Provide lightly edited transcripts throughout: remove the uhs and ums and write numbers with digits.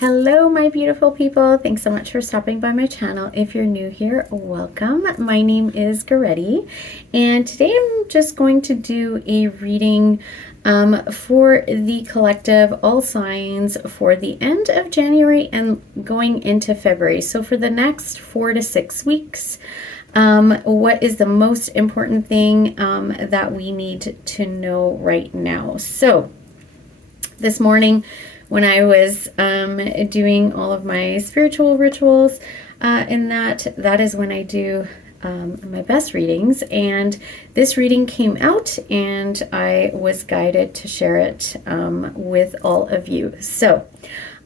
Hello, my beautiful people. Thanks so much for stopping by my channel. If you're new here, welcome. My name is Goretti, and today I'm just going to do a reading for the collective, all signs, for the end of January and going into February. So for the next 4 to 6 weeks, what is the most important thing that we need to know right now? So this morning, when I was doing all of my spiritual rituals, and that is when I do my best readings. And this reading came out, and I was guided to share it with all of you. So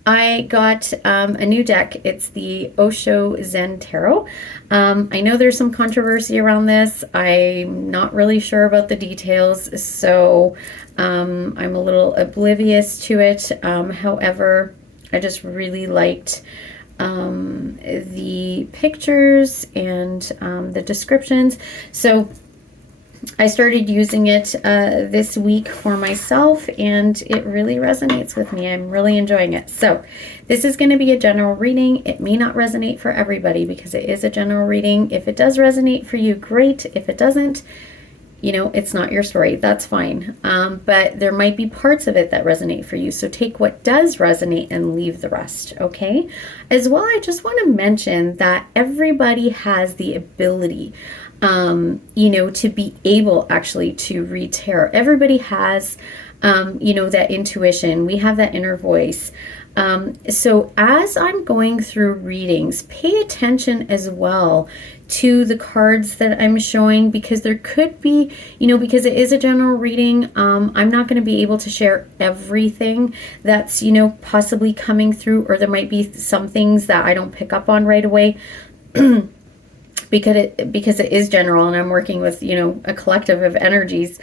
I got a new deck. It's the Osho Zen Tarot. I know there's some controversy around this. I'm not really sure about the details, so I'm a little oblivious to it. However, I just really liked the pictures and the descriptions. So I started using it this week for myself, and it really resonates with me. I'm really enjoying it. So this is going to be a general reading. It may not resonate for everybody because it is a general reading. If it does resonate for you, great. If it doesn't, it's not your story. That's fine. But there might be parts of it that resonate for you. So take what does resonate and leave the rest, okay? As well, I just want to mention that everybody has the ability to be able actually to read tarot. Everybody has, that intuition. We have that inner voice. So as I'm going through readings, pay attention as well to the cards that I'm showing, because there could be, because it is a general reading, I'm not going to be able to share everything that's, possibly coming through, or there might be some things that I don't pick up on right away. Because it is general, and I'm working with, a collective of energies.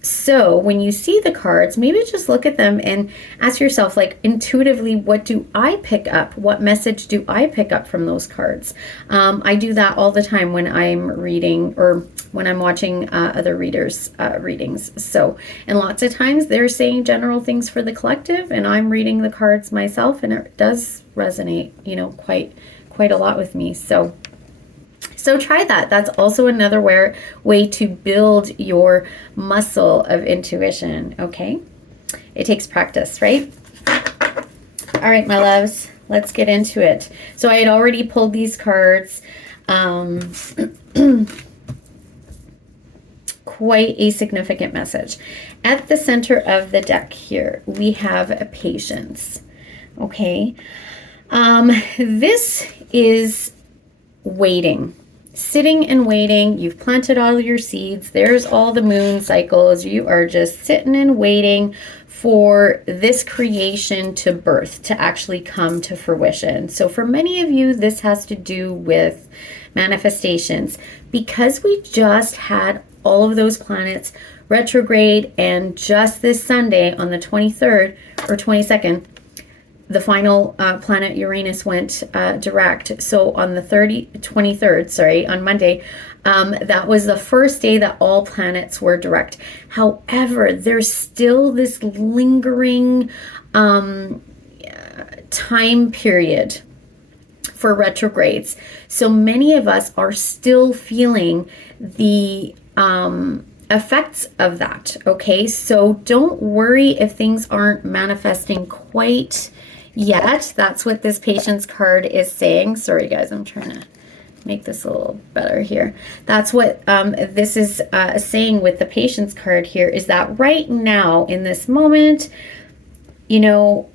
So when you see the cards, maybe just look at them and ask yourself, like, intuitively, what do I pick up? What message do I pick up from those cards? I do that all the time when I'm reading or when I'm watching other readers' readings. So, and lots of times they're saying general things for the collective, and I'm reading the cards myself, and it does resonate, quite a lot with me. So try that. That's also another way to build your muscle of intuition, okay? It takes practice, right? All right, my loves, let's get into it. So I had already pulled these cards. Quite a significant message. At the center of the deck here, we have a patience, okay? This is waiting. Sitting and waiting. You've planted all your seeds. There's all the moon cycles. You are just sitting and waiting for this creation to birth, to actually come to fruition. So for many of you, this has to do with manifestations, because we just had all of those planets retrograde, and just this Sunday on the 23rd or 22nd, the final planet Uranus went direct. So on the 23rd, on Monday, that was the first day that all planets were direct. However, there's still this lingering time period for retrogrades. So many of us are still feeling the effects of that, okay? So don't worry if things aren't manifesting quite yet. That's what this patience card is saying. Sorry guys, I'm trying to make this a little better here. That's what this is saying with the patience card here, is that right now in this moment, you're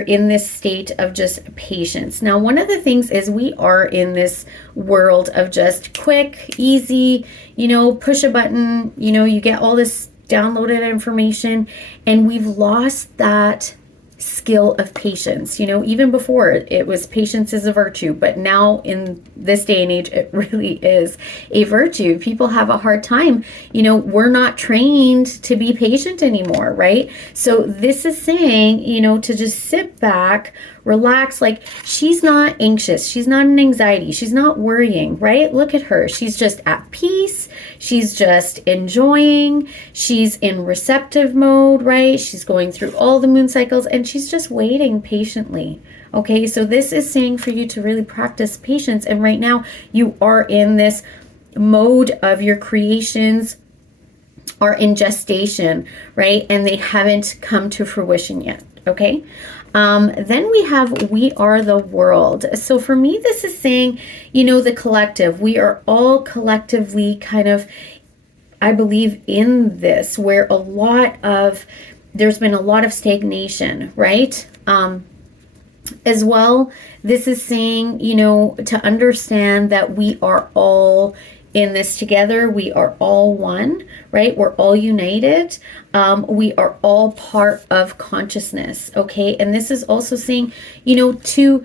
in this state of just patience. Now, one of the things is we are in this world of just quick, easy, push a button, you get all this downloaded information, and we've lost that skill of patience. Even before, it was patience is a virtue, but now in this day and age, it really is a virtue. People have a hard time. We're not trained to be patient anymore, right? So this is saying, to just sit back, relax. Like, she's not anxious. She's not in anxiety. She's not worrying, right? Look at her. She's just at peace. She's just enjoying. She's in receptive mode, right? She's going through all the moon cycles, and she's just waiting patiently. Okay, so this is saying for you to really practice patience. And right now you are in this mode of your creations are in gestation, right? And they haven't come to fruition yet. Okay. Then we have, we are the world. So for me, this is saying, you know, the collective, we are all collectively kind of, I believe in this, where there's been a lot of stagnation, right? As well, this is saying, you know, to understand that we are all in this together. We are all one, right? We're all united. We are all part of consciousness, okay? And this is also saying, you know, to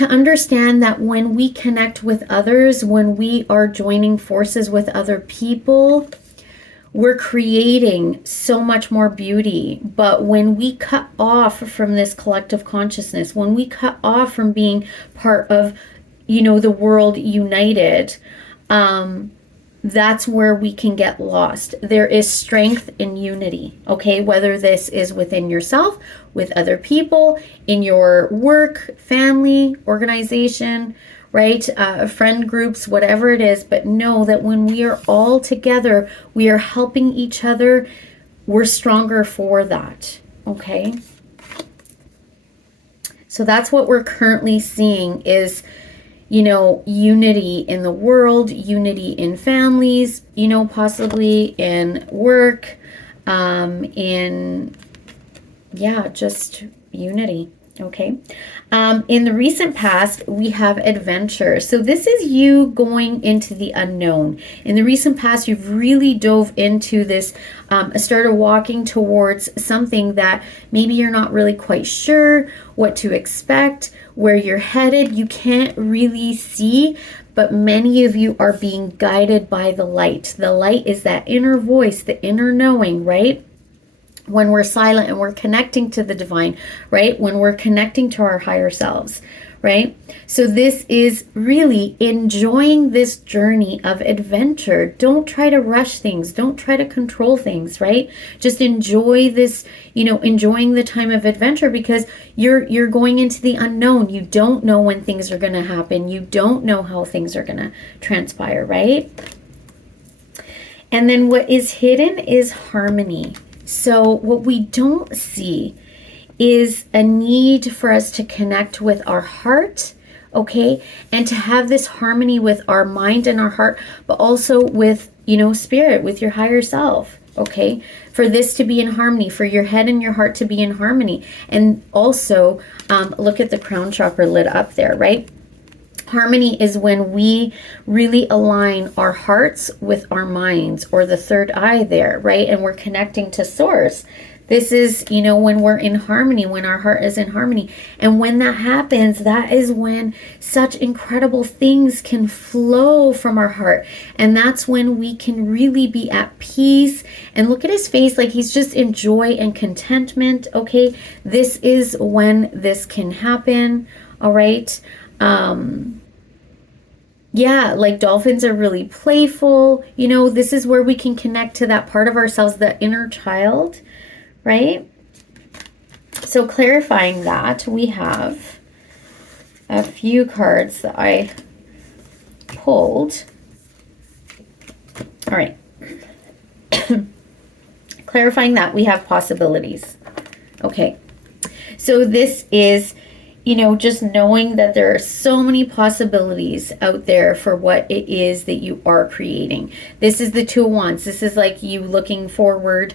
understand that when we connect with others, when we are joining forces with other people, we're creating so much more beauty. But when we cut off from this collective consciousness, when we cut off from being part of, you know, the world united, that's where we can get lost. There is strength in unity, okay? Whether this is within yourself, with other people, in your work, family, organization, right? Friend groups, whatever it is. But know that when we are all together, we are helping each other. We're stronger for that, okay? So that's what we're currently seeing is, you know, unity in the world, unity in families, you know, possibly in work, just unity. Okay. In the recent past, we have adventure. So this is you going into the unknown. In the recent past, you've really dove into this, started walking towards something that maybe you're not really quite sure what to expect, where you're headed. You can't really see, but many of you are being guided by the light. The light is that inner voice, the inner knowing, right? When we're silent and we're connecting to the divine, right? When we're connecting to our higher selves, right? So this is really enjoying this journey of adventure. Don't try to rush things. Don't try to control things, right? Just enjoy this, you know, enjoying the time of adventure, because you're going into the unknown. You don't know when things are going to happen. You don't know how things are going to transpire, right? And then what is hidden is harmony. So what we don't see is a need for us to connect with our heart, okay? And to have this harmony with our mind and our heart, but also with, you know, spirit, with your higher self, okay? For this to be in harmony, for your head and your heart to be in harmony. And also, look at the crown chakra lit up there, right? Harmony is when we really align our hearts with our minds, or the third eye there, right? And we're connecting to source. This is, you know, when we're in harmony, when our heart is in harmony. And when that happens, that is when such incredible things can flow from our heart. And that's when we can really be at peace. And look at his face, like he's just in joy and contentment, okay? This is when this can happen, all right? Yeah, like dolphins are really playful. You know, this is where we can connect to that part of ourselves, that inner child, right? So clarifying that, we have a few cards that I pulled. All right. Clarifying that, we have possibilities. Okay. So this is, you know, just knowing that there are so many possibilities out there for what it is that you are creating. This is the Two of Wands. This is like you looking forward,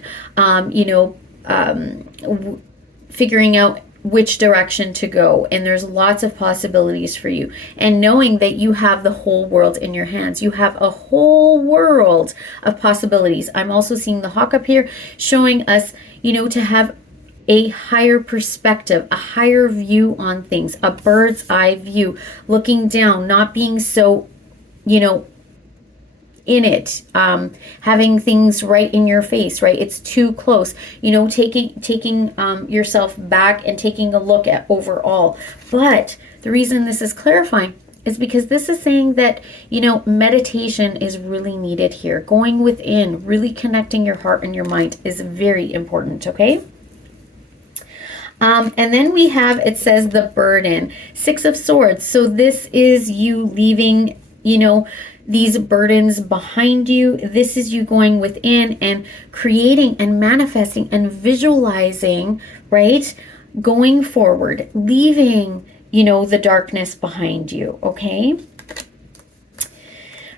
figuring out which direction to go. And there's lots of possibilities for you. And knowing that you have the whole world in your hands. You have a whole world of possibilities. I'm also seeing the hawk up here showing us, you know, to have a higher perspective, a higher view on things, a bird's eye view, looking down, not being so, you know, in it, having things right in your face, right? It's too close, you know, taking yourself back and taking a look at overall. But the reason this is clarifying is because this is saying that, you know, meditation is really needed here. Going within, really connecting your heart and your mind is very important, okay? And then we have, it says the burden, Six of Swords. So this is you leaving, you know, these burdens behind you. This is you going within and creating and manifesting and visualizing, right? Going forward, leaving, you know, the darkness behind you, okay?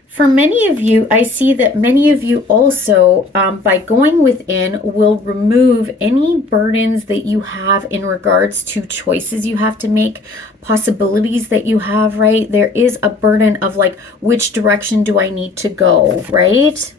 For many of you, I see that many of you also, by going within, will remove any burdens that you have in regards to choices you have to make, possibilities that you have, right? There is a burden of like, which direction do I need to go, right?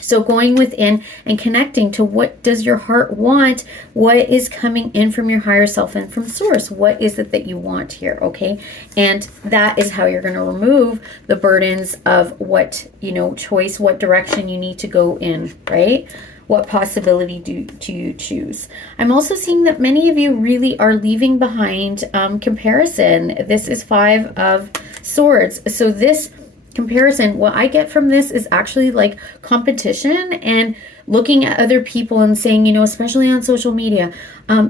So going within and connecting to what does your heart want, what is coming in from your higher self and from source, what is it that you want here, okay? And that is how you're going to remove the burdens of what, you know, choice, what direction you need to go in, right? What possibility do you choose? I'm also seeing that many of you really are leaving behind comparison. This is Five of Swords. So this comparison, what I get from this is actually like competition and looking at other people and saying, you know, especially on social media,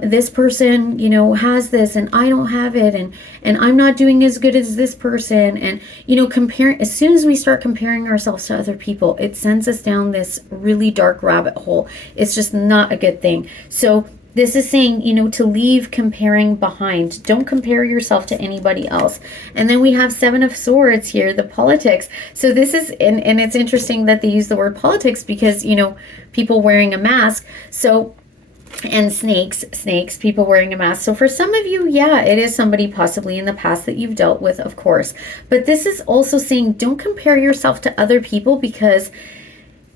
this person, you know, has this and I don't have it, and I'm not doing as good as this person. And, you know, comparing, as soon as we start comparing ourselves to other people, it sends us down this really dark rabbit hole. It's just not a good thing. So this is saying, you know, to leave comparing behind. Don't compare yourself to anybody else. And then we have Seven of Swords here, the politics. So this is, and it's interesting that they use the word politics because, you know, people wearing a mask. So, and snakes, people wearing a mask. So for some of you, yeah, it is somebody possibly in the past that you've dealt with, of course. But this is also saying, don't compare yourself to other people because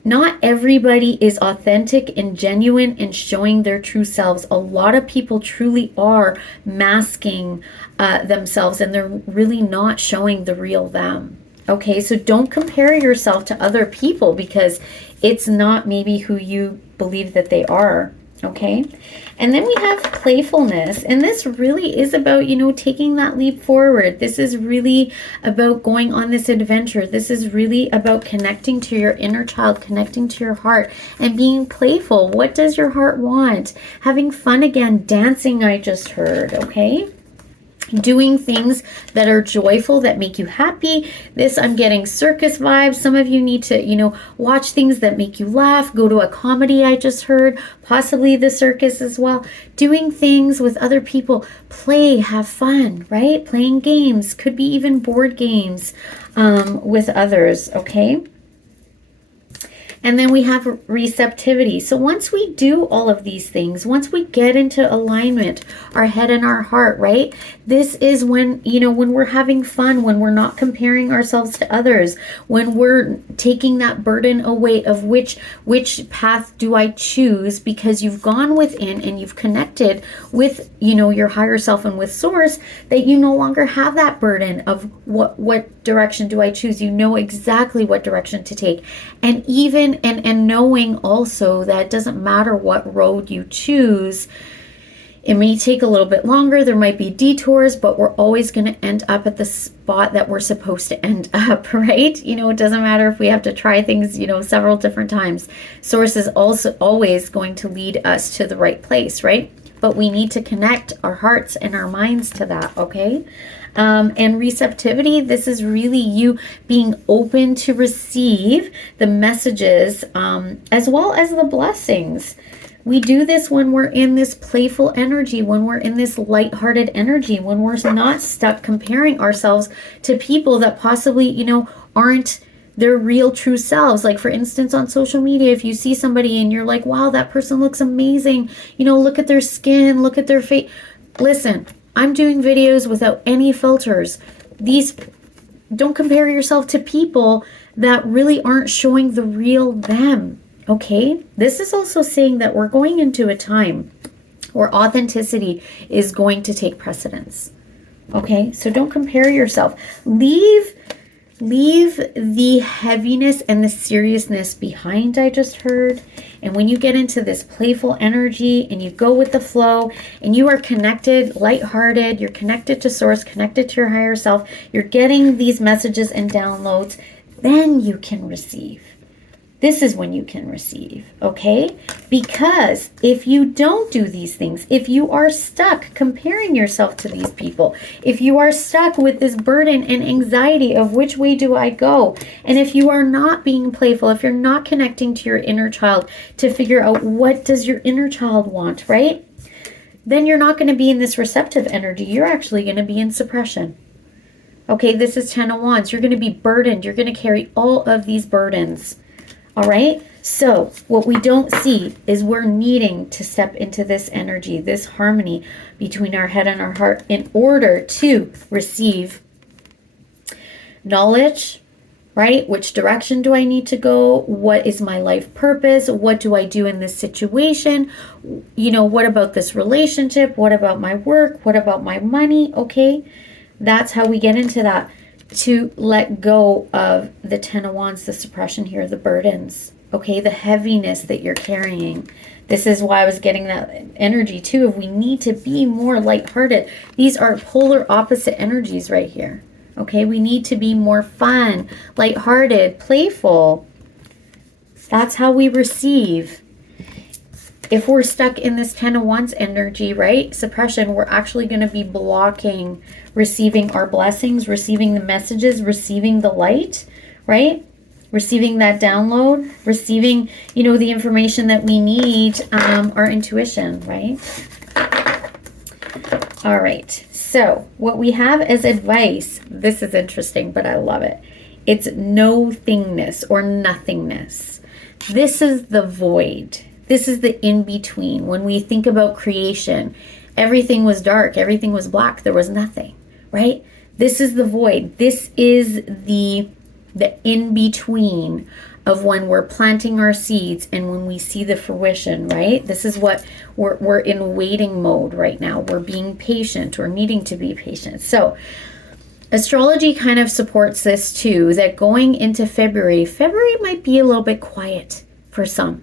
not everybody is authentic and genuine and showing their true selves. A lot of people truly are masking themselves, and they're really not showing the real them. Okay, so don't compare yourself to other people because it's not maybe who you believe that they are. Okay, and then we have playfulness, and this really is about, you know, taking that leap forward. This is really about going on this adventure. This is really about connecting to your inner child, connecting to your heart, and being playful. What does your heart want? Having fun again, dancing, I just heard, okay? Doing things that are joyful, that make you happy. This, I'm getting circus vibes. Some of you need to, you know, watch things that make you laugh. Go to a comedy, I just heard. Possibly the circus as well. Doing things with other people. Play, have fun, right? Playing games. Could be even board games with others, okay? And then we have receptivity. So once we do all of these things, once we get into alignment, our head and our heart, right? This is when, you know, when we're having fun, when we're not comparing ourselves to others, when we're taking that burden away of which path do I choose, because you've gone within and you've connected with, you know, your higher self and with source, that you no longer have that burden of what direction do I choose. You know exactly what direction to take. And even and knowing also that it doesn't matter what road you choose, it may take a little bit longer, there might be detours, but we're always going to end up at the spot that we're supposed to end up, right? You know, it doesn't matter if we have to try things, you know, several different times. Source is also always going to lead us to the right place, right? But we need to connect our hearts and our minds to that, okay? And receptivity, this is really you being open to receive the messages as well as the blessings. We do this when we're in this playful energy, when we're in this lighthearted energy, when we're not stuck comparing ourselves to people that possibly, you know, aren't their real true selves. Like for instance, on social media, if you see somebody and you're like, wow, that person looks amazing. You know, look at their skin, look at their face. Listen, I'm doing videos without any filters. Don't compare yourself to people that really aren't showing the real them, okay? This is also saying that we're going into a time where authenticity is going to take precedence, okay? So don't compare yourself. Leave the heaviness and the seriousness behind, I just heard. And when you get into this playful energy and you go with the flow and you are connected, lighthearted, you're connected to source, connected to your higher self, you're getting these messages and downloads, then you can receive. this is when you can receive, okay? Because if you don't do these things, if you are stuck comparing yourself to these people, if you are stuck with this burden and anxiety of which way do I go, and if you are not being playful, if you're not connecting to your inner child to figure out what does your inner child want, right? Then you're not going to be in this receptive energy. You're actually going to be in suppression. Okay, this is 10 of Wands. You're going to be burdened. You're going to carry all of these burdens. All right, so what we don't see is we're needing to step into this energy, this harmony between our head and our heart in order to receive knowledge, right? Which direction do I need to go? What is my life purpose? What do I do in this situation? You know, what about this relationship? What about my work? What about my money? Okay, that's how we get into that. To let go of the 10 of Wands, the suppression here, the burdens, okay, the heaviness that you're carrying. This is why I was getting that energy too, of we need to be more lighthearted. These are polar opposite energies right here, okay? We need to be more fun, lighthearted, playful. That's how we receive. If we're stuck in this 10 of Wands energy, right, suppression, we're actually going to be blocking receiving our blessings, receiving the messages, receiving the light, right? Receiving that download, receiving, you know, the information that we need, our intuition, right? All right. So what we have as advice, this is interesting, but I love it. It's no thingness or nothingness. This is the void. This is the in-between. When we think about creation, everything was dark, everything was black, there was nothing, right? This is the void. This is the in-between of when we're planting our seeds and when we see the fruition, right? This is what we're in waiting mode right now. We're being patient or needing to be patient. So astrology kind of supports this too, that going into February might be a little bit quiet for some.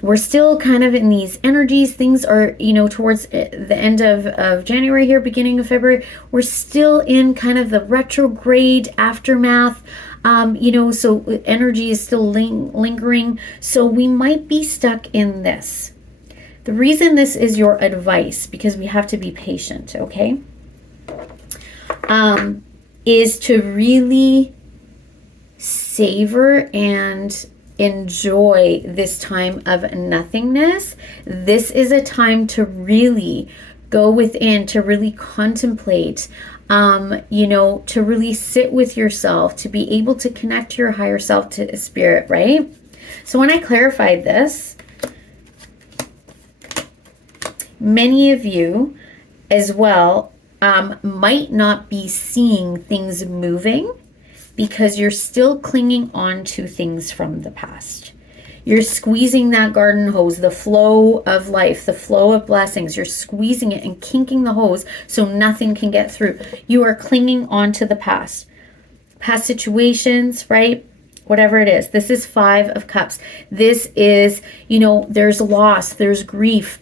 We're still kind of in these energies. Things are, you know, towards the end of January here, beginning of February, we're still in kind of the retrograde aftermath. You know, so energy is still lingering. So we might be stuck in this. The reason this is your advice, because we have to be patient, okay, is to really savor and enjoy this time of nothingness. This is a time to really go within, to really contemplate, you know, to really sit with yourself, to be able to connect to your higher self, to spirit, right? So when I clarified this, many of you as well might not be seeing things moving because you're still clinging on to things from the past. You're squeezing that garden hose, the flow of life, the flow of blessings. You're squeezing it and kinking the hose so nothing can get through. You are clinging on to the past situations, right? Whatever it is. This is 5 of Cups. This is, you know, there's loss, there's grief,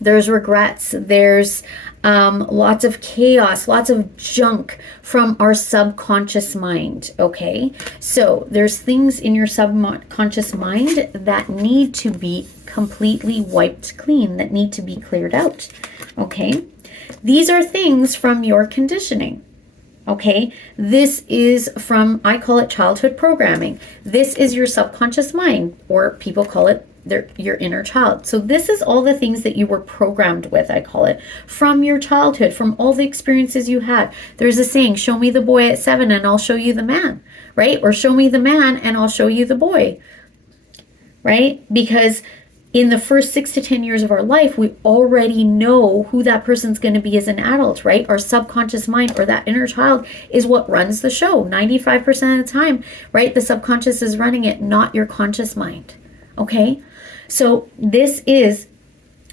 there's regrets, there's lots of chaos, lots of junk from our subconscious mind, okay? So there's things in your subconscious mind that need to be completely wiped clean, that need to be cleared out, okay? These are things from your conditioning, okay? This is from, I call it childhood programming. This is your subconscious mind, or people call it your inner child. So this is all the things that you were programmed with, I call it, from your childhood, from all the experiences you had. There's a saying, show me the boy at 7 and I'll show you the man, right? Or show me the man and I'll show you the boy, right? Because in the first 6 to 10 years of our life, we already know who that person's going to be as an adult, right? Our subconscious mind or that inner child is what runs the show 95% of the time, right? The subconscious is running it, not your conscious mind, okay? So this is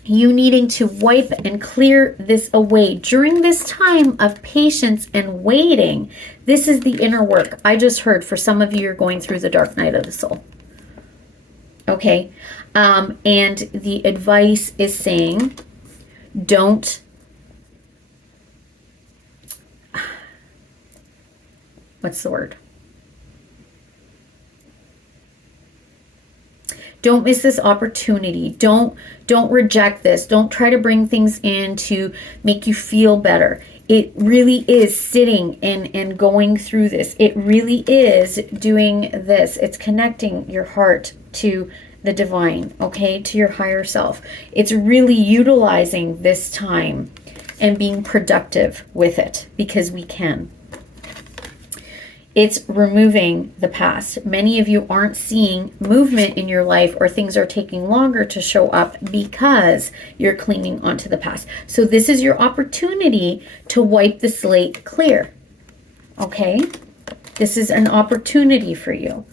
you needing to wipe and clear this away during this time of patience and waiting. This is the inner work. I just heard for some of you, you're going through the dark night of the soul. Okay. And the advice is saying, don't, what's the word? Don't miss this opportunity. Don't reject this. Don't try to bring things in to make you feel better. It really is sitting and going through this. It really is doing this. It's connecting your heart to the divine, okay, to your higher self. It's really utilizing this time and being productive with it, because we can. It's removing the past. Many of you aren't seeing movement in your life, or things are taking longer to show up because you're clinging onto the past. So this is your opportunity to wipe the slate clear. Okay? This is an opportunity for you.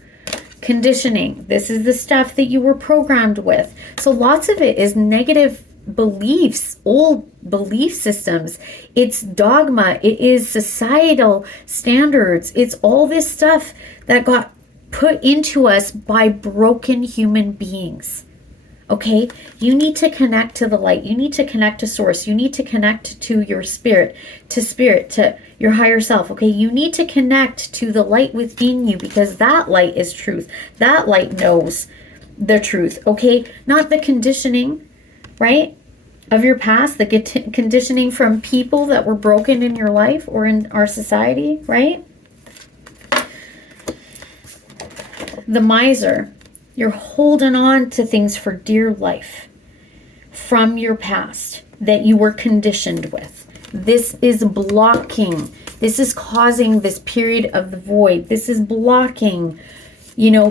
Conditioning. This is the stuff that you were programmed with. So lots of it is negative beliefs, old belief systems. It's dogma. It is societal standards. It's all this stuff that got put into us by broken human beings. Okay? You need to connect to the light. You need to connect to source. You need to connect to your spirit, to your higher self. Okay? You need to connect to the light within you, because that light is truth. That light knows the truth. Okay? Not the conditioning, right, of your past, the conditioning from people that were broken in your life or in our society, right? The miser. You're holding on to things for dear life from your past that you were conditioned with. This is blocking. This is causing this period of the void. This is blocking,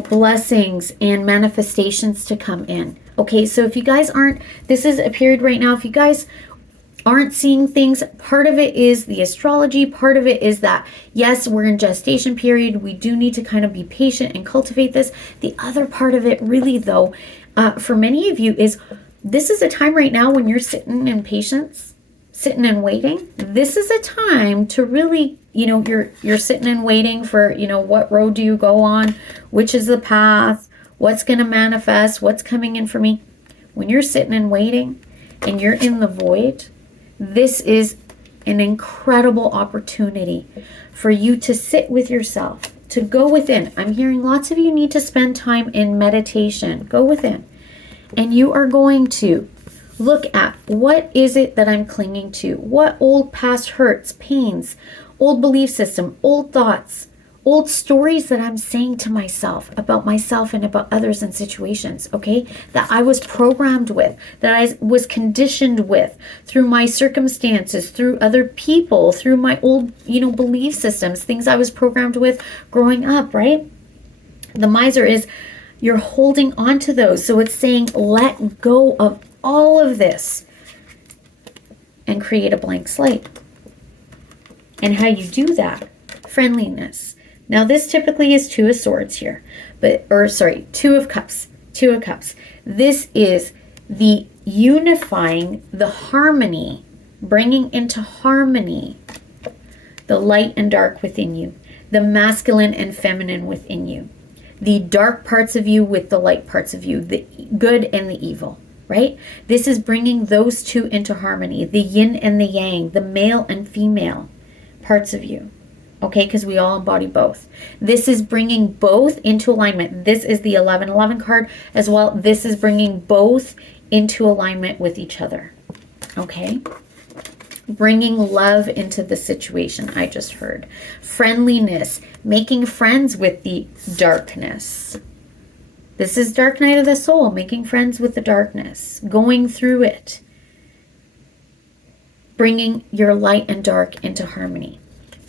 blessings and manifestations to come in. Okay, so if you guys aren't, this is a period right now, if you guys aren't seeing things, part of it is the astrology, part of it is that, yes, we're in gestation period, we do need to kind of be patient and cultivate this. The other part of it really, though, for many of you is, this is a time right now when you're sitting in patience, sitting and waiting. This is a time to really, you're sitting and waiting for, what road do you go on, which is the path, what's going to manifest, what's coming in for me. When you're sitting and waiting and you're in the void, this is an incredible opportunity for you to sit with yourself, to go within. I'm hearing lots of you need to spend time in meditation. Go within. And you are going to look at, what is it that I'm clinging to? What old past hurts, pains, old belief system, old thoughts, old stories that I'm saying to myself about myself and about others and situations, okay? That I was programmed with, that I was conditioned with through my circumstances, through other people, through my old, belief systems, things I was programmed with growing up, right? The miser is, you're holding on to those. So it's saying, let go of all of this and create a blank slate. And how you do that? Friendliness. Now, this typically is Two of Swords here, Two of Cups. Two of Cups. This is the unifying, the harmony, bringing into harmony the light and dark within you, the masculine and feminine within you, the dark parts of you with the light parts of you, the good and the evil, right? This is bringing those two into harmony, the yin and the yang, the male and female parts of you. Okay, because we all embody both. This is bringing both into alignment. This is the 1111 card as well. This is bringing both into alignment with each other. Okay, bringing love into the situation. I just heard friendliness, making friends with the darkness. This is Dark Night of the Soul, making friends with the darkness, going through it, bringing your light and dark into harmony.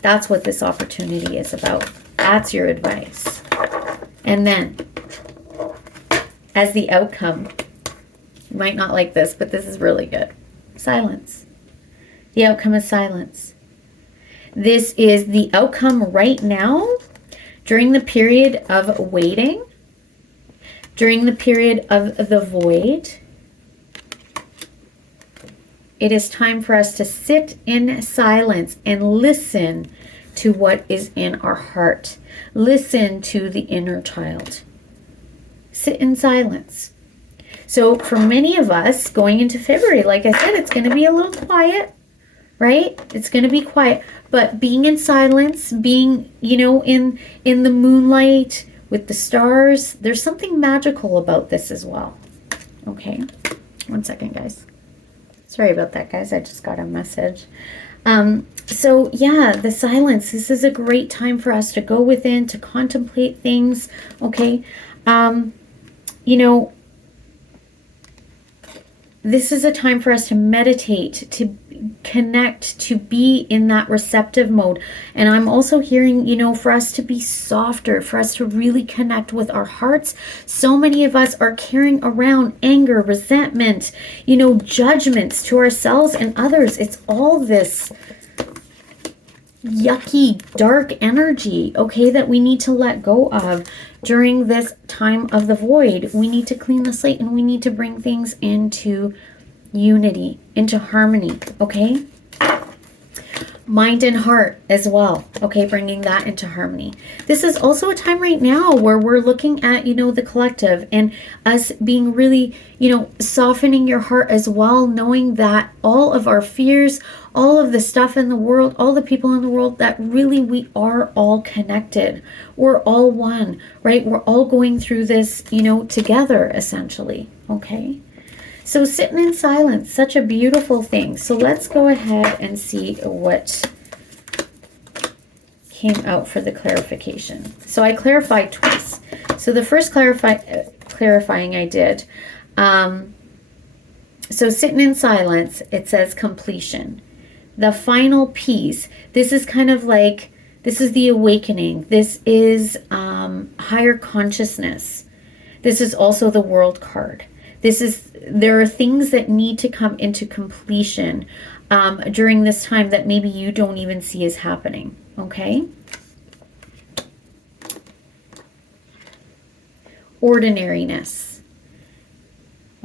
That's what this opportunity is about. That's your advice. And then, as the outcome, you might not like this, but this is really good. Silence. The outcome is silence. This is the outcome right now, during the period of waiting, during the period of the void. It is time for us to sit in silence and listen to what is in our heart. Listen to the inner child. Sit in silence. So for many of us, going into February, like I said, it's going to be a little quiet, right? It's going to be quiet. But being in silence, being, in the moonlight, with the stars. There's something magical about this as well. Okay, one second, guys. Sorry about that, guys. I just got a message. So yeah, the silence. This is a great time for us to go within, to contemplate things. Okay. You know, this is a time for us to meditate, to connect, to be in that receptive mode. And I'm also hearing, you know, for us to be softer, for us to really connect with our hearts. So many of us are carrying around anger, resentment, you know, judgments to ourselves and others. It's all this yucky, dark energy, okay, that we need to let go of during this time of the void. We need to clean the slate, and we need to bring things into unity, into harmony, okay? Mind and heart as well, okay, bringing that into harmony. This is also a time right now where we're looking at, you know, the collective, and us being really, you know, softening your heart as well, knowing that all of our fears, all of the stuff in the world, all the people in the world, that really we are all connected. We're all one, right? We're all going through this, you know, together, essentially, okay? So sitting in silence, such a beautiful thing. So let's go ahead and see what came out for the clarification. So I clarified twice. So the first clarifying I did, so sitting in silence, it says completion. The final piece, this is kind of like, this is the awakening. This is higher consciousness. This is also the World card. There are things that need to come into completion during this time that maybe you don't even see as happening, okay? Ordinariness,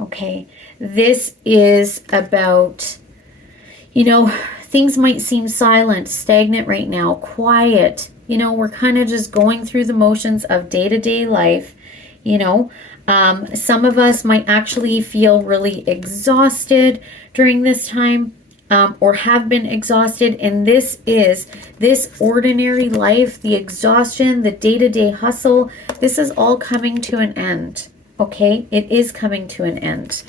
okay? This is about, you know, things might seem silent, stagnant right now, quiet. You know, we're kind of just going through the motions of day-to-day life, you know. Some of us might actually feel really exhausted during this time, or have been exhausted. And this is this ordinary life, the exhaustion, the day-to-day hustle. This is all coming to an end. Okay, it is coming to an end.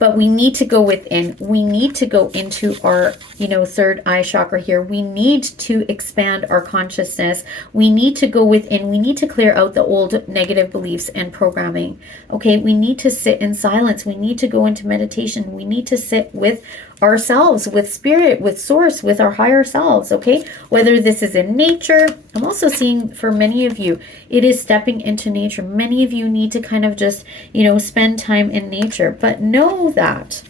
But we need to go within. We need to go into our, you know, third eye chakra here. We need to expand our consciousness. We need to go within. We need to clear out the old negative beliefs and programming. Okay, we need to sit in silence. We need to go into meditation. We need to sit with ourselves, with spirit, with source, with our higher selves, okay? Whether this is in nature, I'm also seeing for many of you, it is stepping into nature. Many of you need to kind of just, you know, spend time in nature. But know that,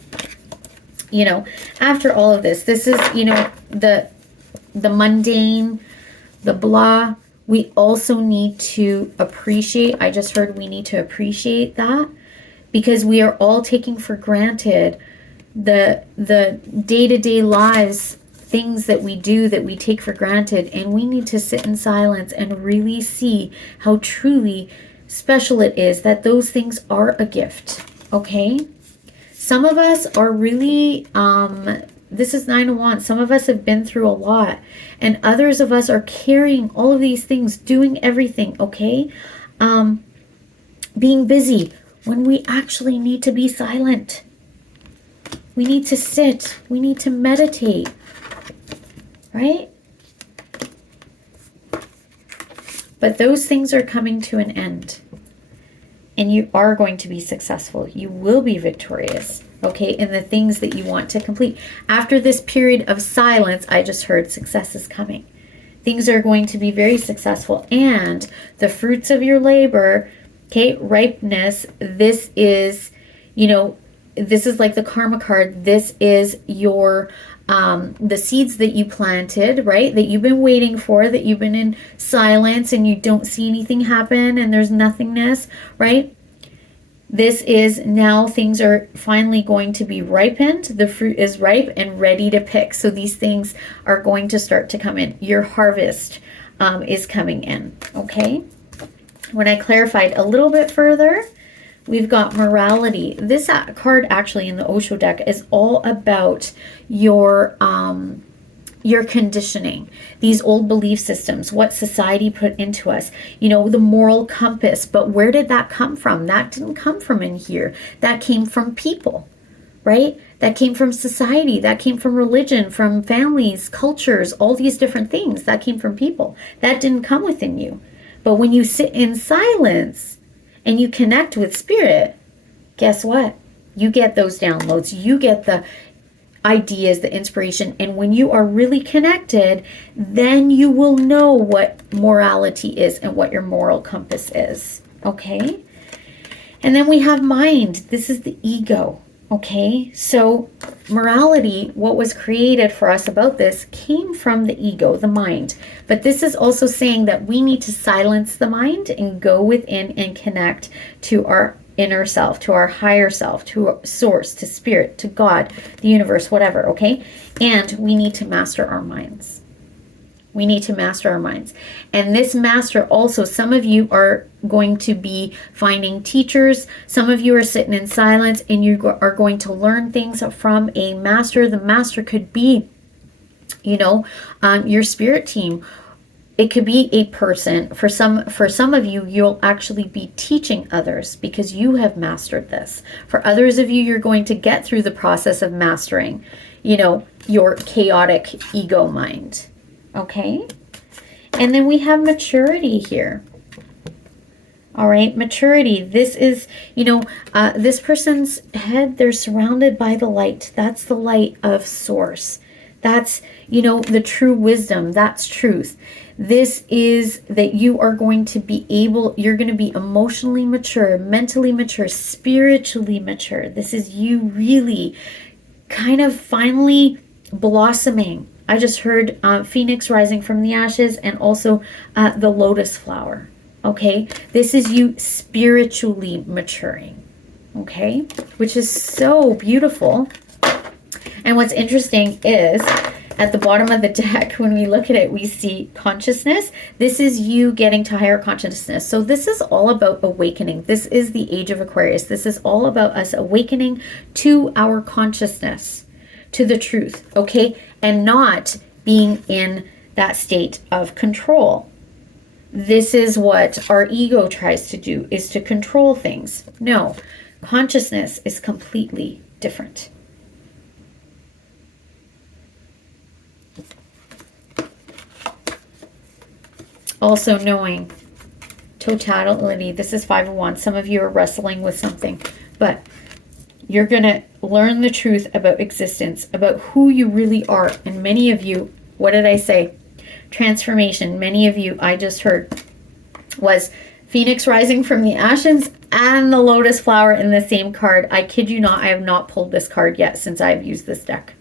you know, after all of this, this is, you know, the mundane, the blah. We also need to appreciate, I just heard we need to appreciate that, because we are all taking for granted the day-to-day lives, things that we do that we take for granted, and we need to sit in silence and really see how truly special it is that those things are a gift, okay? Some of us are really, this is 9 of Wands, some of us have been through a lot, and others of us are carrying all of these things, doing everything, okay? Being busy when we actually need to be silent. We need to sit. We need to meditate. Right? But those things are coming to an end. And you are going to be successful. You will be victorious. Okay? In the things that you want to complete. After this period of silence, I just heard success is coming. Things are going to be very successful. And the fruits of your labor, okay, ripeness, this is, you know, this is like the karma card. This is your, the seeds that you planted, right? That you've been waiting for, that you've been in silence and you don't see anything happen and there's nothingness, right? This is now things are finally going to be ripened. The fruit is ripe and ready to pick. So these things are going to start to come in. Your harvest is coming in, okay? When I clarified a little bit further, we've got morality. This card actually in the Osho deck is all about your your conditioning, these old belief systems, what society put into us, you know, the moral compass. But where did that come from? That didn't come from in here. That came from people, right? That came from society. That came from religion, from families, cultures, all these different things. That came from people. That didn't come within you. But when you sit in silence and you connect with spirit, guess what? You get those downloads. You get the ideas, the inspiration. And when you are really connected, then you will know what morality is and what your moral compass is. Okay? And then we have mind. This is the ego. Okay? So morality, what was created for us about this, came from the ego, the mind. But this is also saying that we need to silence the mind and go within and connect to our inner self, to our higher self, to source, to spirit, to God, the universe, whatever, okay? And we need to master our minds. We need to master our minds. And this master also, some of you are going to be finding teachers. Some of you are sitting in silence and you are going to learn things from a master. The master could be, you know, your spirit team. It could be a person. For some of you, you'll actually be teaching others because you have mastered this. For others of you, you're going to get through the process of mastering, you know, your chaotic ego mind. Okay? And then we have maturity here. All right, maturity. This is, you know, this person's head, they're surrounded by the light. That's the light of source. That's, you know, the true wisdom. That's truth. This is that you are going to be able, you're going to be emotionally mature, mentally mature, spiritually mature. This is you really kind of finally blossoming. I just heard Phoenix rising from the ashes and also the lotus flower. Okay, this is you spiritually maturing. Okay, which is so beautiful. And what's interesting is at the bottom of the deck, when we look at it, we see consciousness. This is you getting to higher consciousness. So this is all about awakening. This is the age of Aquarius. This is all about us awakening to our consciousness, to the truth, okay? And not being in that state of control. This is what our ego tries to do, is to control things. No, consciousness is completely different. Also knowing totality. This is 5 of Wands. Some of you are wrestling with something, but you're going to learn the truth about existence, about who you really are. And many of you, what did I say? Transformation. Many of you, I just heard, was Phoenix rising from the ashes and the lotus flower in the same card. I kid you not, I have not pulled this card yet since I've used this deck.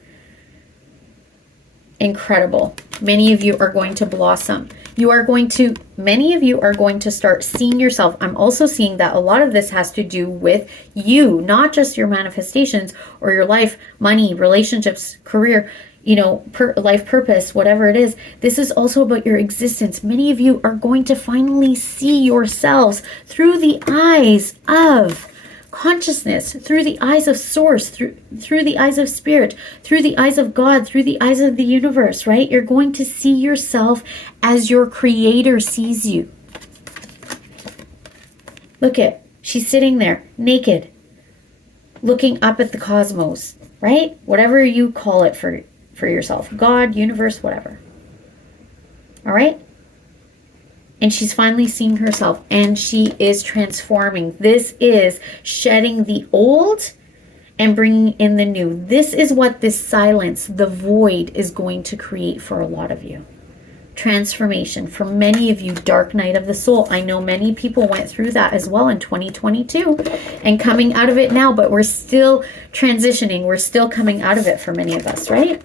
Incredible. Many of you are going to blossom. Many of you are going to start seeing yourself. I'm also seeing that a lot of this has to do with you, not just your manifestations or your life, money, relationships, career, you know, life purpose, whatever it is. This is also about your existence. Many of you are going to finally see yourselves through the eyes of consciousness, through the eyes of source, through the eyes of spirit, through the eyes of God, through the eyes of the universe, right? You're going to see yourself as your creator sees you. Look at, she's sitting there naked, looking up at the cosmos, right? Whatever you call it for yourself, God, universe, whatever. All right? And she's finally seeing herself and she is transforming. This is shedding the old and bringing in the new. This is what this silence, the void, is going to create for a lot of you. Transformation. For many of you, dark night of the soul. I know many people went through that as well in 2022 and coming out of it now, but we're still transitioning. We're still coming out of it for many of us, right?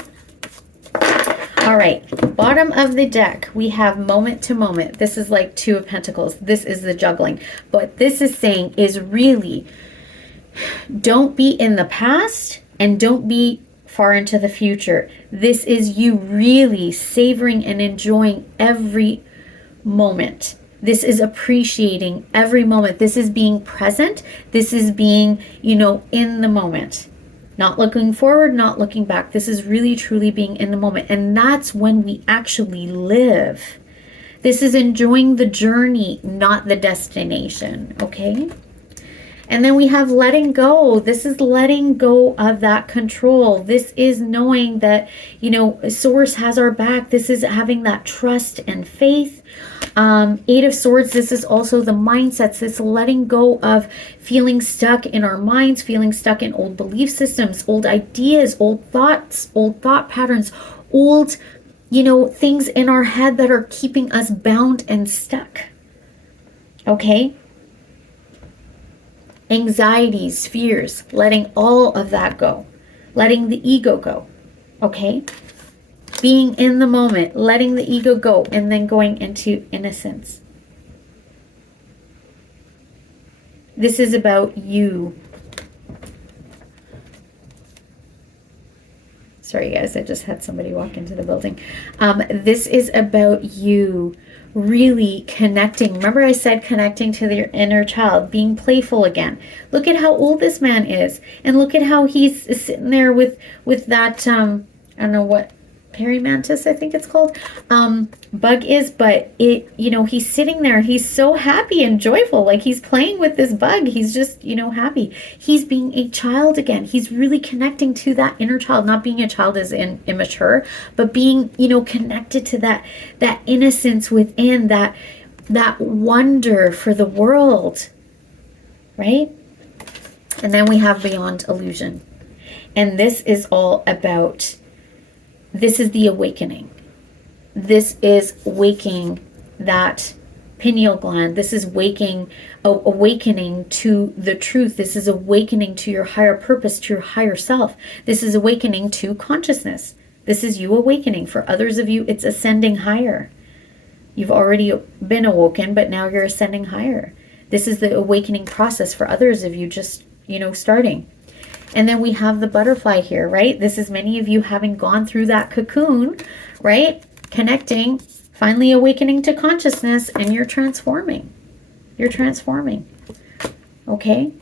All right, bottom of the deck, we have moment to moment. This is like 2 of Pentacles. This is the juggling. But this is saying is really, don't be in the past and don't be far into the future. This is you really savoring and enjoying every moment. This is appreciating every moment. This is being present. This is being, you know, in the moment. Not looking forward, not looking back. This is really, truly being in the moment. And that's when we actually live. This is enjoying the journey, not the destination, okay? And then we have letting go. This is letting go of that control. This is knowing that, you know, Source has our back. This is having that trust and faith. Eight of Swords, this is also the mindsets, this letting go of feeling stuck in our minds, feeling stuck in old belief systems, old ideas, old thoughts, old thought patterns, old, you know, things in our head that are keeping us bound and stuck. Okay? Anxieties, fears, letting all of that go. Letting the ego go. Okay? Being in the moment, letting the ego go, and then going into innocence. This is about you. Sorry guys, I just had somebody walk into the building. This is about you really connecting. Remember I said connecting to your inner child, being playful again. Look at how old this man is. And look at how he's sitting there with that, I don't know what, perimantis, I think it's called, bug is, but it, you know, he's sitting there, he's so happy and joyful, like he's playing with this bug, he's just, you know, happy. He's being a child again. He's really connecting to that inner child. Not being a child as in immature, but being, you know, connected to that innocence within, that wonder for the world, right? And then we have beyond illusion, and this is all about, this is the awakening. This is waking that pineal gland. This is awakening to the truth. This is awakening to your higher purpose, to your higher self. This is awakening to consciousness. This is you awakening. For others of you, it's ascending higher. You've already been awoken, but now you're ascending higher. This is the awakening process. For others of you, just, you know, starting. And then we have the butterfly here, right? This is many of you having gone through that cocoon, right? Connecting, finally awakening to consciousness, and you're transforming. You're transforming. Okay?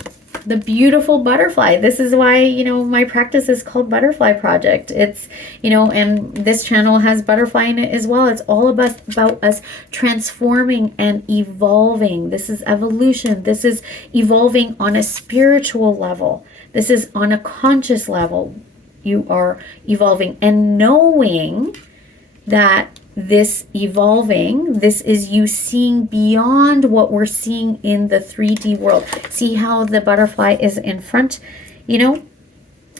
The beautiful butterfly. This is why, you know, my practice is called Butterfly Project. It's, you know, and this channel has butterfly in it as well. It's all about us transforming and evolving. This is evolution. This is evolving on a spiritual level. This is on a conscious level. You are evolving and knowing that this evolving, this is you seeing beyond what we're seeing in the 3D world. See how the butterfly is in front, you know,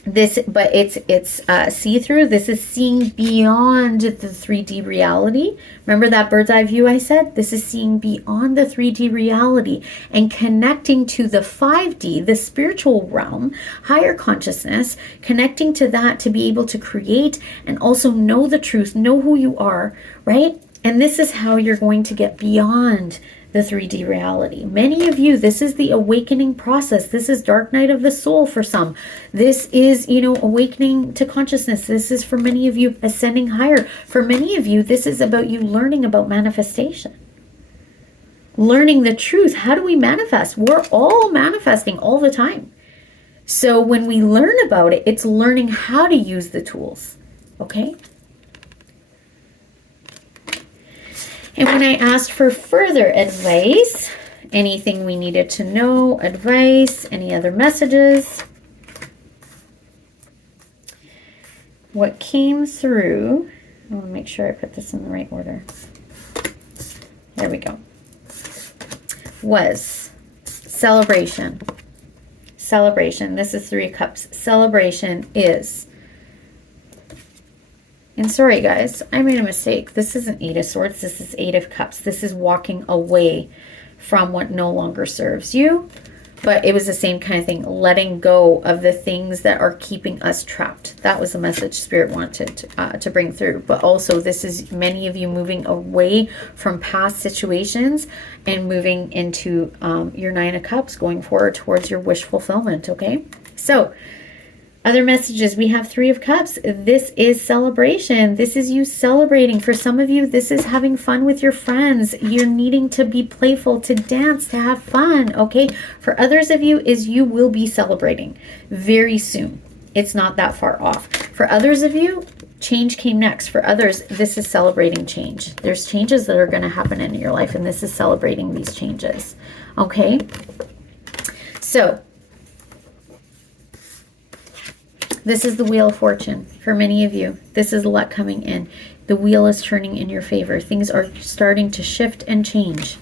this, but it's see-through. This is seeing beyond the 3D reality. Remember that bird's eye view I said? This is seeing beyond the 3D reality and connecting to the 5D, the spiritual realm, higher consciousness, connecting to that to be able to create and also know the truth, know who you are, right? And this is how you're going to get beyond the 3D reality. Many of you, this is the awakening process. This is dark night of the soul for some. This is, you know, awakening to consciousness. This is for many of you ascending higher. For many of you, this is about you learning about manifestation. Learning the truth. How do we manifest? We're all manifesting all the time. So when we learn about it, it's learning how to use the tools. Okay? And when I asked for further advice, anything we needed to know, advice, any other messages, what came through, I want to make sure I put this in the right order. There we go. Was celebration. Celebration. This is 3 of Cups. Celebration is. And sorry, guys, I made a mistake. This isn't 8 of Swords. This is 8 of Cups. This is walking away from what no longer serves you. But it was the same kind of thing. Letting go of the things that are keeping us trapped. That was the message Spirit wanted to bring through. But also, this is many of you moving away from past situations and moving into your 9 of Cups, going forward towards your wish fulfillment, okay? So, other messages, we have 3 of Cups. This is celebration. This is you celebrating. For some of you, this is having fun with your friends. You're needing to be playful, to dance, to have fun, okay? For others of you, is you will be celebrating very soon, it's not that far off. For others of you, change came next. For others, this is celebrating change. There's changes that are going to happen in your life, and this is celebrating these changes. Okay? So, this is the Wheel of Fortune for many of you. This is luck coming in. The wheel is turning in your favor. Things are starting to shift and change.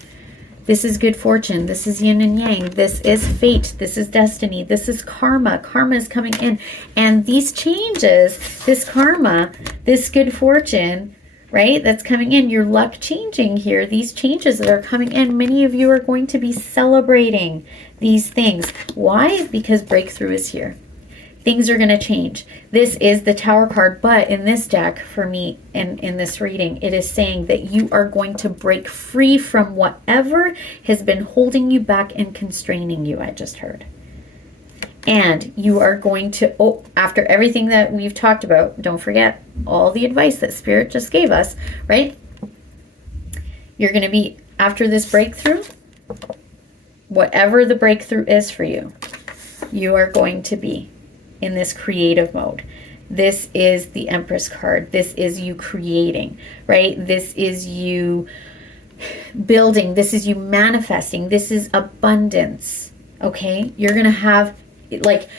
This is good fortune. This is yin and yang. This is fate. This is destiny. This is karma. Karma is coming in. And these changes, this karma, this good fortune, right, that's coming in, your luck changing here, these changes that are coming in, many of you are going to be celebrating these things. Why? Because breakthrough is here. Things are going to change. This is the Tower card, but in this deck, for me, in this reading, it is saying that you are going to break free from whatever has been holding you back and constraining you, I just heard. And you are going to, after everything that we've talked about, don't forget all the advice that Spirit just gave us, right? You're going to be, after this breakthrough, whatever the breakthrough is for you, you are going to be in this creative mode. This is the Empress card. This is you creating, right? This is you building. This is you manifesting. This is abundance, okay? You're going to have, like,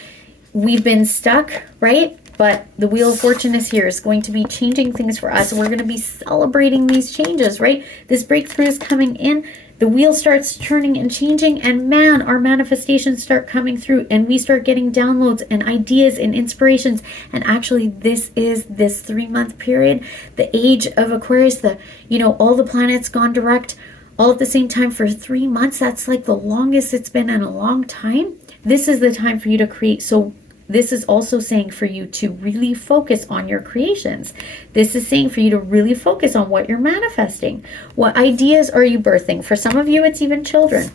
we've been stuck, right? But the Wheel of Fortune is here. It's going to be changing things for us. We're going to be celebrating these changes, right? This breakthrough is coming in. The wheel starts turning and changing, and man, our manifestations start coming through, and we start getting downloads and ideas and inspirations. And actually, this is this 3-month period, the age of Aquarius, all the planets gone direct all at the same time for 3 months. That's like the longest it's been in a long time. This is the time for you to create. So this is also saying for you to really focus on your creations. This is saying for you to really focus on what you're manifesting. What ideas are you birthing? For some of you, it's even children.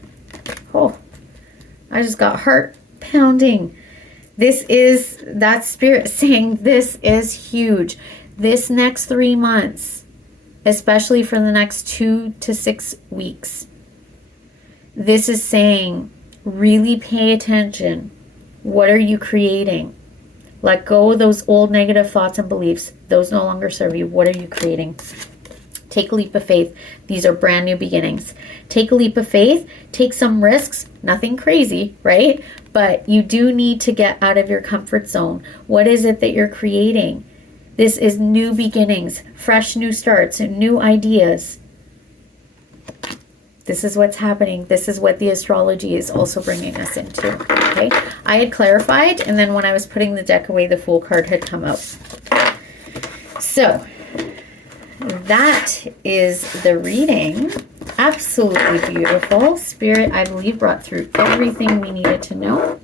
Oh, I just got heart pounding. This is that Spirit saying this is huge. This next 3 months, especially for the next 2 to 6 weeks, this is saying really pay attention. What are you creating? Let go of those old negative thoughts and beliefs. Those no longer serve you. What are you creating? Take a leap of faith. These are brand new beginnings. Take a leap of faith. Take some risks. Nothing crazy, right? But you do need to get out of your comfort zone. What is it that you're creating? This is new beginnings, fresh new starts, and new ideas. This is what's happening. This is what the astrology is also bringing us into, okay? I had clarified, and then when I was putting the deck away, the Fool card had come up. So, that is the reading. Absolutely beautiful. Spirit, I believe, brought through everything we needed to know.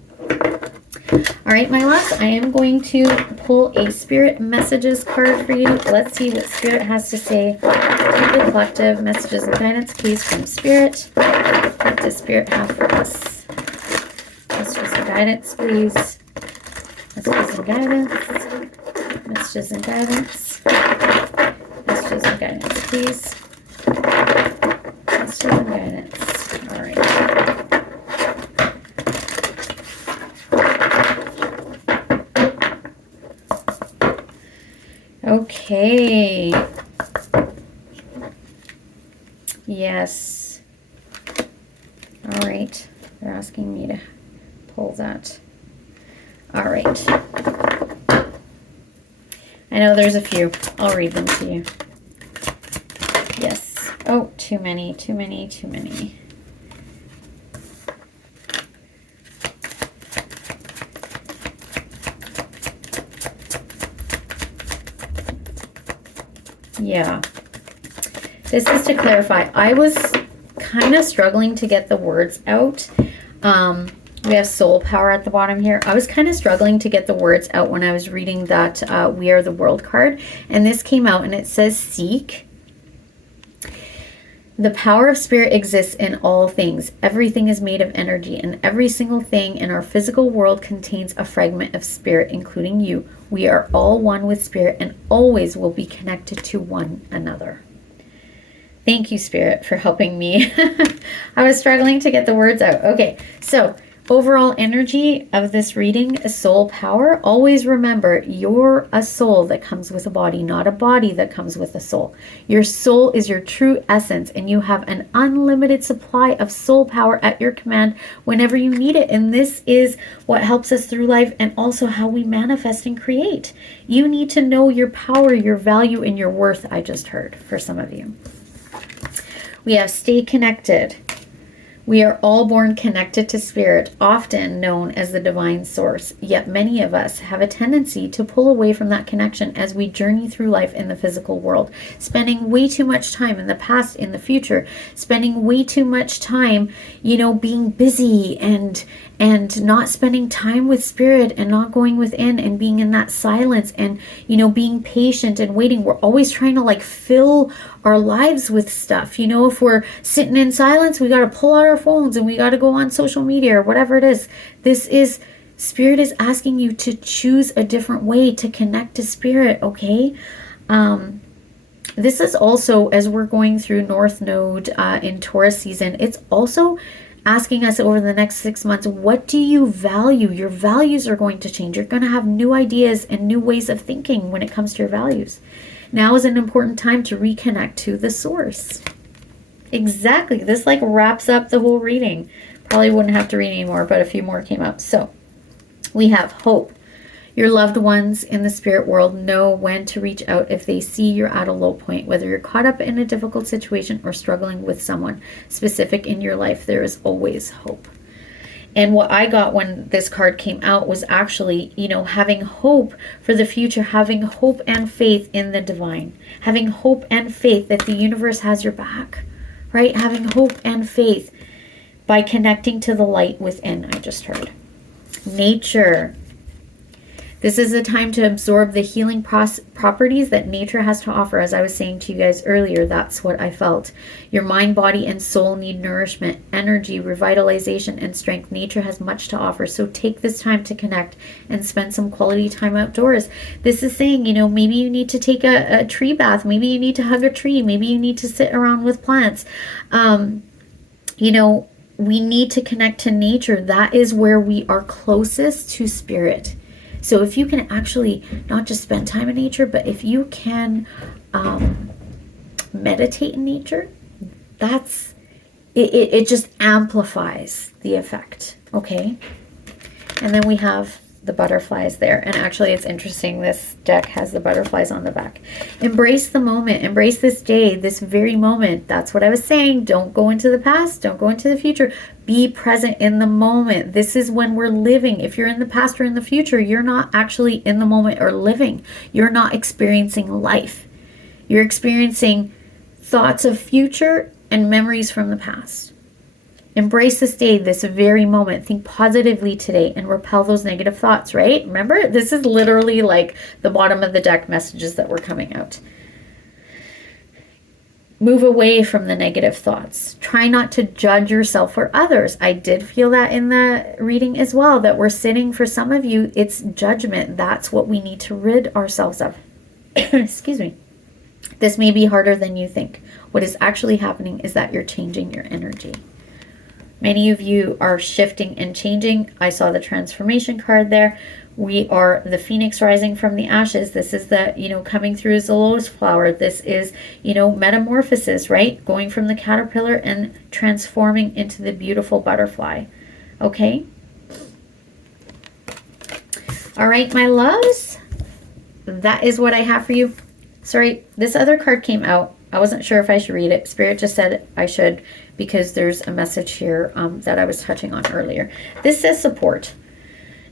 All right, my loves, I am going to pull a Spirit Messages card for you. Let's see what Spirit has to say to the collective. Messages and guidance, please, from Spirit. What does Spirit have for us? Messages and guidance, please. Messages and guidance. Messages and guidance. Messages and guidance, please. Messages and guidance. All right. Okay. Yes. All right. They're asking me to pull that. All right. I know there's a few. I'll read them to you. Yes. Oh, too many, too many, too many. Yeah. This is to clarify. I was kind of struggling to get the words out. We have soul power at the bottom here. I was kind of struggling to get the words out when I was reading that We Are the World card. And this came out and it says seek. The power of Spirit exists in all things. Everything is made of energy, and every single thing in our physical world contains a fragment of Spirit, including you. We are all one with Spirit and always will be connected to one another. Thank you, Spirit, for helping me. I was struggling to get the words out. Okay, so Overall energy of this reading is soul power. Always remember, you're a soul that comes with a body, not a body that comes with a soul. Your soul is your true essence, and you have an unlimited supply of soul power at your command whenever you need it. And this is what helps us through life, and also how we manifest and create. You need to know your power, your value, and your worth, I just heard for some of you. We have stay connected. We are all born connected to spirit, often known as the divine source. Yet many of us have a tendency to pull away from that connection as we journey through life in the physical world, spending way too much time in the past, in the future, spending way too much time, being busy and not spending time with spirit, and not going within and being in that silence, and being patient and waiting. We're always trying to fill our lives with stuff. If we're sitting in silence, we got to pull out our phones and we got to go on social media or whatever it is. Spirit is asking you to choose a different way to connect to spirit. Okay. This is also, as we're going through North Node in Taurus season, it's also asking us over the next 6 months, what do you value? Your values are going to change. You're going to have new ideas and new ways of thinking when it comes to your values. Now is an important time to reconnect to the source. Exactly. This wraps up the whole reading. Probably wouldn't have to read anymore, but a few more came up. So we have hope. Your loved ones in the spirit world know when to reach out if they see you're at a low point, whether you're caught up in a difficult situation or struggling with someone specific in your life. There is always hope. And what I got when this card came out was actually, having hope for the future, having hope and faith in the divine, having hope and faith that the universe has your back, right? Having hope and faith by connecting to the light within, I just heard. Nature. This is the time to absorb the healing properties that nature has to offer. As I was saying to you guys earlier, that's what I felt. Your mind, body, and soul need nourishment, energy, revitalization, and strength. Nature has much to offer. So take this time to connect and spend some quality time outdoors. This is saying, maybe you need to take a tree bath. Maybe you need to hug a tree. Maybe you need to sit around with plants. We need to connect to nature. That is where we are closest to spirit. So if you can actually not just spend time in nature, but if you can meditate in nature, it just amplifies the effect. Okay. And then we have the butterflies there. And actually it's interesting. This deck has the butterflies on the back. Embrace the moment. Embrace this day, this very moment. That's what I was saying. Don't go into the past. Don't go into the future. Be present in the moment. This is when we're living. If you're in the past or in the future, you're not actually in the moment or living. You're not experiencing life. You're experiencing thoughts of future and memories from the past. Embrace this day, this very moment. Think positively today and repel those negative thoughts, right? Remember, this is literally the bottom of the deck messages that were coming out. Move away from the negative thoughts. Try not to judge yourself or others. I did feel that in the reading as well, that we're sitting, for some of you, it's judgment. That's what we need to rid ourselves of. Excuse me. This may be harder than you think. What is actually happening is that you're changing your energy. Many of you are shifting and changing. I saw the transformation card there. We are the phoenix rising from the ashes. This is the, coming through as a lotus flower. This is, metamorphosis, right? Going from the caterpillar and transforming into the beautiful butterfly. Okay? All right, my loves. That is what I have for you. Sorry, this other card came out. I wasn't sure if I should read it. Spirit just said I should, because there's a message here that I was touching on earlier. This says support.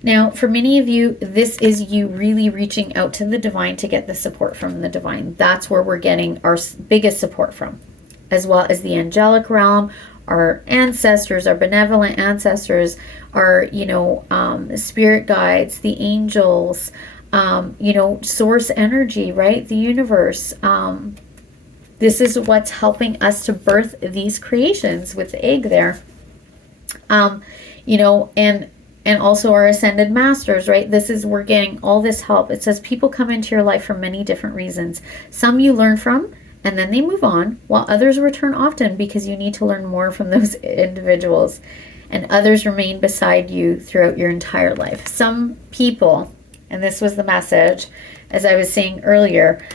Now, for many of you, this is you really reaching out to the divine to get the support from the divine. That's where we're getting our biggest support from, as well as the angelic realm, our ancestors, our benevolent ancestors, our, spirit guides, the angels, source energy, right? The universe. This is what's helping us to birth these creations with the egg there. And also our ascended masters, right? This is, we're getting all this help. It says people come into your life for many different reasons. Some you learn from and then they move on, while others return often because you need to learn more from those individuals. and others remain beside you throughout your entire life. Some people, and this was the message, as I was saying earlier,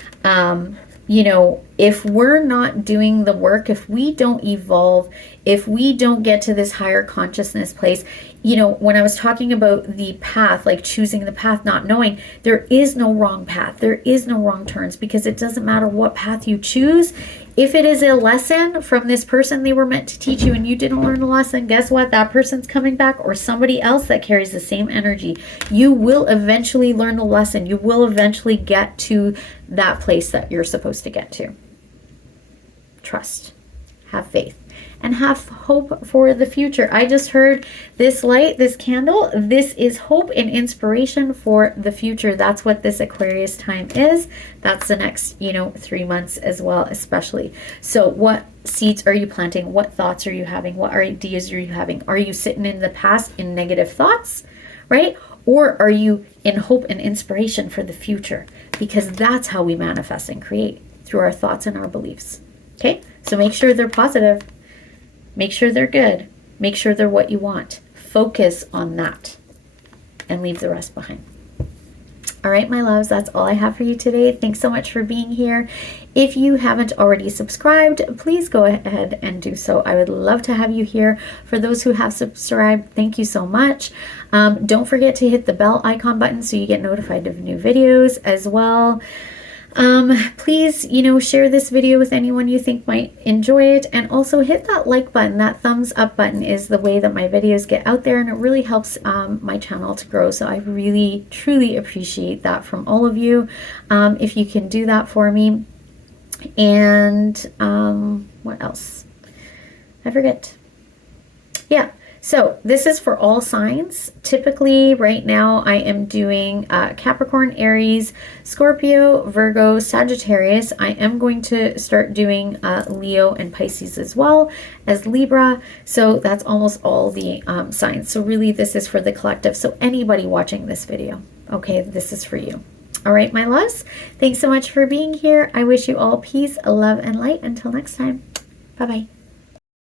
you know, if we're not doing the work, if we don't evolve, if we don't get to this higher consciousness place, you know, when I was talking about the path, like choosing the path, not knowing, there is no wrong path. There is no wrong turns, because it doesn't matter what path you choose. If it is a lesson from this person they were meant to teach you and you didn't learn the lesson, guess what? That person's coming back, or somebody else that carries the same energy. You will eventually learn the lesson. You will eventually get to that place that you're supposed to get to. Trust, have faith, and have hope for the future. I just heard this light, this candle. This is hope and inspiration for the future. That's what this Aquarius time is. That's the next, you know, 3 months as well, especially. So what seeds are you planting? What thoughts are you having? What ideas are you having? Are you sitting in the past in negative thoughts, right? Or are you in hope and inspiration for the future? Because that's how we manifest and create, through our thoughts and our beliefs. Okay, so make sure they're positive. Make sure they're good. Make sure they're what you want. Focus on that and leave the rest behind. All right, my loves, that's all I have for you today. Thanks so much for being here. If you haven't already subscribed, please go ahead and do so. I would love to have you here. For those who have subscribed, thank you so much. Don't forget to hit the bell icon button so you get notified of new videos as well. Please, you know, share this video with anyone you think might enjoy it, and also hit that like button. That thumbs up button is the way that my videos get out there, and it really helps my channel to grow. So I really, truly appreciate that from all of you. If you can do that for me. And what else? I forget. Yeah. So this is for all signs. Typically right now I am doing Capricorn, Aries, Scorpio, Virgo, Sagittarius. I am going to start doing Leo and Pisces as well as Libra. So that's almost all the signs. So really this is for the collective. So anybody watching this video, okay, this is for you. All right, my loves, thanks so much for being here. I wish you all peace, love, and light. Until next time, bye-bye.